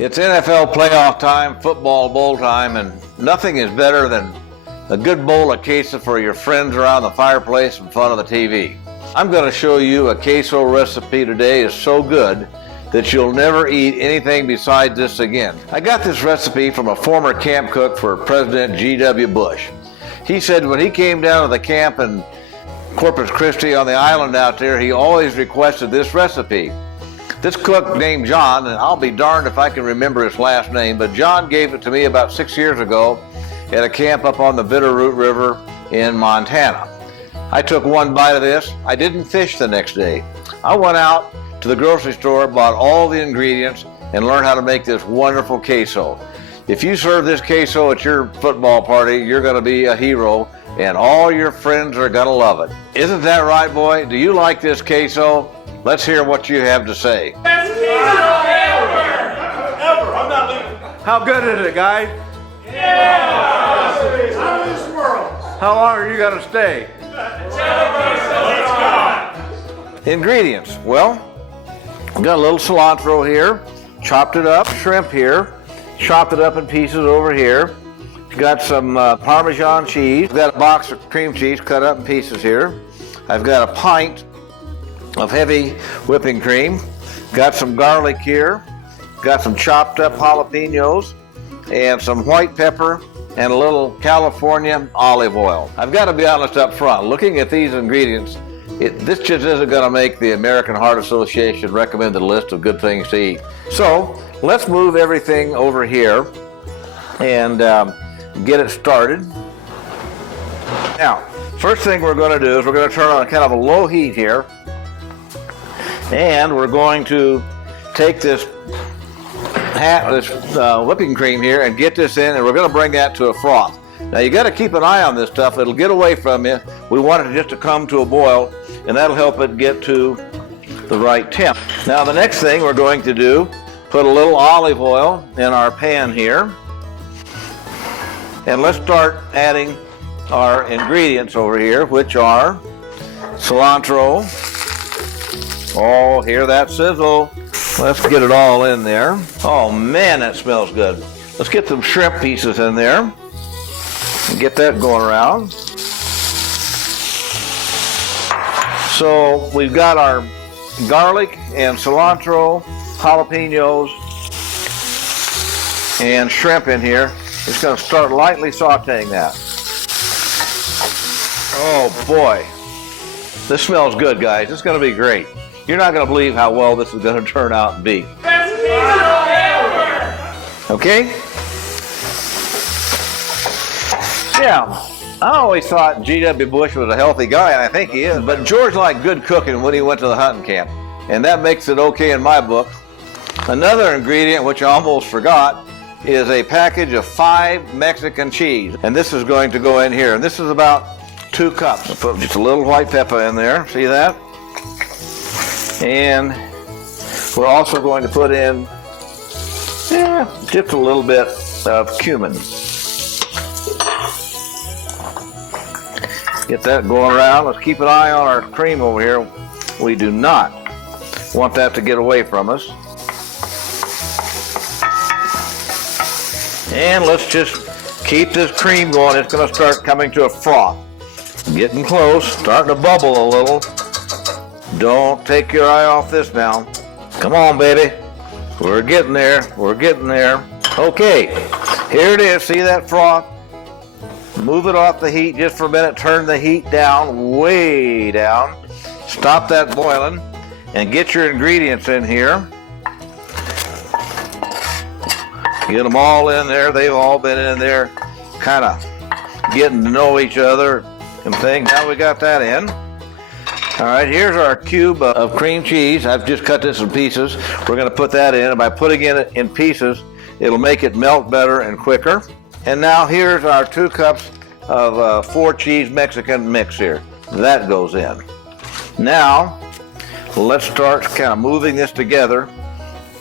It's NFL playoff time, football bowl time, and nothing is better than a good bowl of queso for your friends around the fireplace in front of the TV. I'm going to show you a queso recipe today. It's so good that you'll never eat anything besides this again. I got this recipe from a former camp cook for President G.W. Bush. He said when he came down to the camp in Corpus Christi on the island out there, he always requested this recipe. This cook named John, and I'll be darned if I can remember his last name, but John gave it to me about 6 years ago at a camp up on the Bitterroot River in Montana. I took one bite of this. I didn't fish the next day. I went out to the grocery store, bought all the ingredients, and learned how to make this wonderful queso. If you serve this queso at your football party, you're going to be a hero, and all your friends are going to love it. Isn't that right, boy? Do you like this queso? Let's hear what you have to say. Best queso ever! Ever. I'm not leaving. How good is it, guys? Yeah! Out of this world. How long are you going to stay? Let's go. Ingredients. Well, we've got a little cilantro here, chopped it up, shrimp here, chopped it up in pieces over here. We've got some Parmesan cheese. We've got a box of cream cheese cut up in pieces here. I've got a pint of heavy whipping cream. Got some garlic here. Got some chopped up jalapenos and some white pepper and a little California olive oil. I've got to be honest up front. Looking at these ingredients, this just isn't going to make the American Heart Association recommended list of good things to eat. So let's move everything over here and get it started. Now, first thing we're going to do is we're going to turn on kind of a low heat here, and we're going to take this whipping cream here and get this in, and we're going to bring that to a froth. Now you got to keep an eye on this stuff. It'll get away from you. We want it just to come to a boil, and that'll help it get to the right temp. Now the next thing we're going to do, put a little olive oil in our pan here, and let's start adding our ingredients over here, which are cilantro. Oh, hear that sizzle. Let's get it all in there. Oh man, that smells good. Let's get some shrimp pieces in there and get that going around. So we've got our garlic and cilantro, jalapenos, and shrimp in here. Just going to start lightly sauteing that. Oh boy, this smells good, guys. It's going to be great. You're not going to believe how well this is going to turn out and be. Best queso ever! Okay? Yeah, I always thought G.W. Bush was a healthy guy, and I think he is. But George liked good cooking when he went to the hunting camp, and that makes it okay in my book. Another ingredient, which I almost forgot, is a package of 5 Mexican cheese. And this is going to go in here. And this is about 2 cups. I'll put just a little white pepper in there. See that? And we're also going to put in just a little bit of cumin. Get that going around. Let's keep an eye on our cream over here. We do not want that to get away from us. And let's just keep this cream going. It's going to start coming to a froth. Getting close, starting to bubble a little. Don't take your eye off this now. Come on, baby. We're getting there. We're getting there. Okay, here it is. See that froth? Move it off the heat just for a minute. Turn the heat down, way down. Stop that boiling and get your ingredients in here. Get them all in there. They've all been in there, kind of getting to know each other and things. Now we got that in. All right, here's our cube of cream cheese. I've just cut this in pieces. We're going to put that in, and by putting it in pieces, it'll make it melt better and quicker. And now here's our 2 cups of 4 cheese Mexican mix here. That goes in. Now, let's start kind of moving this together.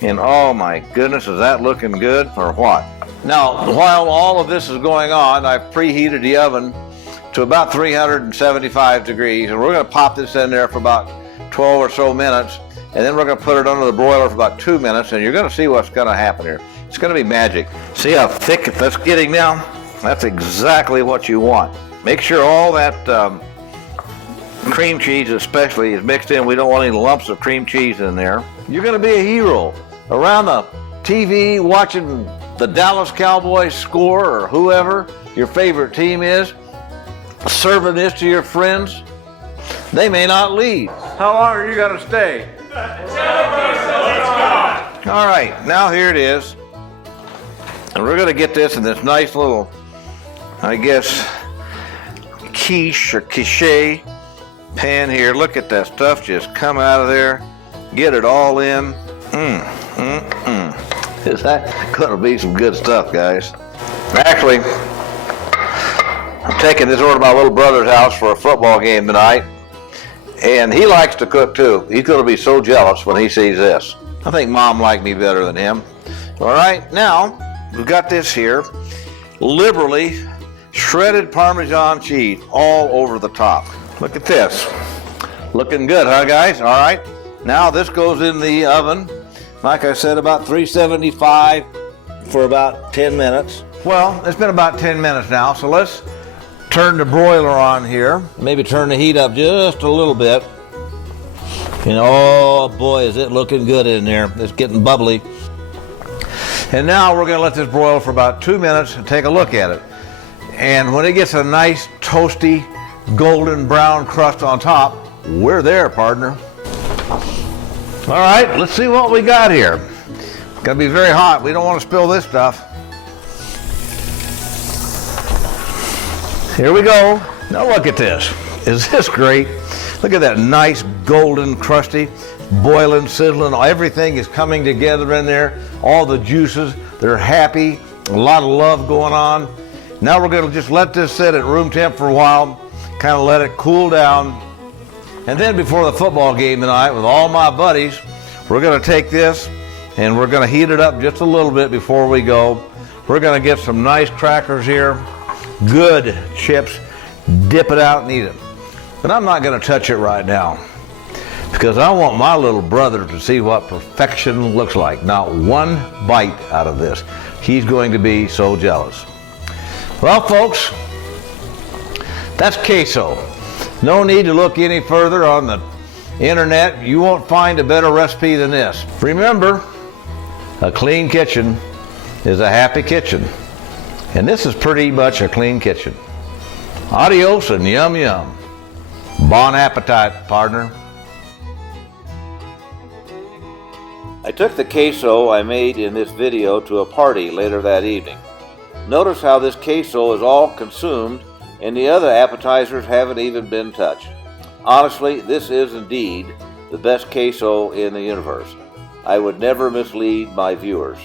And oh my goodness, is that looking good or what? Now, while all of this is going on, I've preheated the oven to about 375 degrees, and we're going to pop this in there for about 12 or so minutes, and then we're going to put it under the broiler for about 2 minutes, and you're going to see what's going to happen here. It's going to be magic. See how thick that's getting now? That's exactly what you want. Make sure all that cream cheese especially is mixed in. We don't want any lumps of cream cheese in there. You're going to be a hero around the TV watching the Dallas Cowboys score or whoever your favorite team is, serving this to your friends. They may not leave. How long are you going to stay? All right, now here it is. And we're going to get this in this nice little, I guess, quiche or quiche pan here. Look at that stuff just come out of there. Get it all in. Is that going to be some good stuff, guys? Actually, I'm taking this over to my little brother's house for a football game tonight. And he likes to cook too. He's going to be so jealous when he sees this. I think Mom liked me better than him. All right, now we've got this here. Liberally shredded Parmesan cheese all over the top. Look at this. Looking good, huh, guys? All right. Now this goes in the oven. Like I said, about 375 for about 10 minutes. Well, it's been about 10 minutes now, so let's turn the broiler on here. Maybe turn the heat up just a little bit. And oh boy, is it looking good in there. It's getting bubbly. And now we're going to let this broil for about 2 minutes and take a look at it. And when it gets a nice toasty golden brown crust on top, we're there, partner. All right, let's see what we got here. It's going to be very hot. We don't want to spill this stuff. Here we go. Now look at this. Is this great? Look at that nice golden crusty, boiling, sizzling. Everything is coming together in there. All the juices, they're happy. A lot of love going on. Now we're going to just let this sit at room temp for a while, kind of let it cool down. And then before the football game tonight with all my buddies, we're going to take this and we're going to heat it up just a little bit before we go. We're going to get some nice crackers here, good chips, dip it out and eat it. But I'm not going to touch it right now because I want my little brother to see what perfection looks like. Not one bite out of this. He's going to be so jealous. Well, folks, that's queso. No need to look any further on the internet. You won't find a better recipe than this. Remember, a clean kitchen is a happy kitchen. And this is pretty much a clean kitchen. Adios and yum yum. Bon appetit, partner. I took the queso I made in this video to a party later that evening. Notice how this queso is all consumed and the other appetizers haven't even been touched. Honestly, this is indeed the best queso in the universe. I would never mislead my viewers.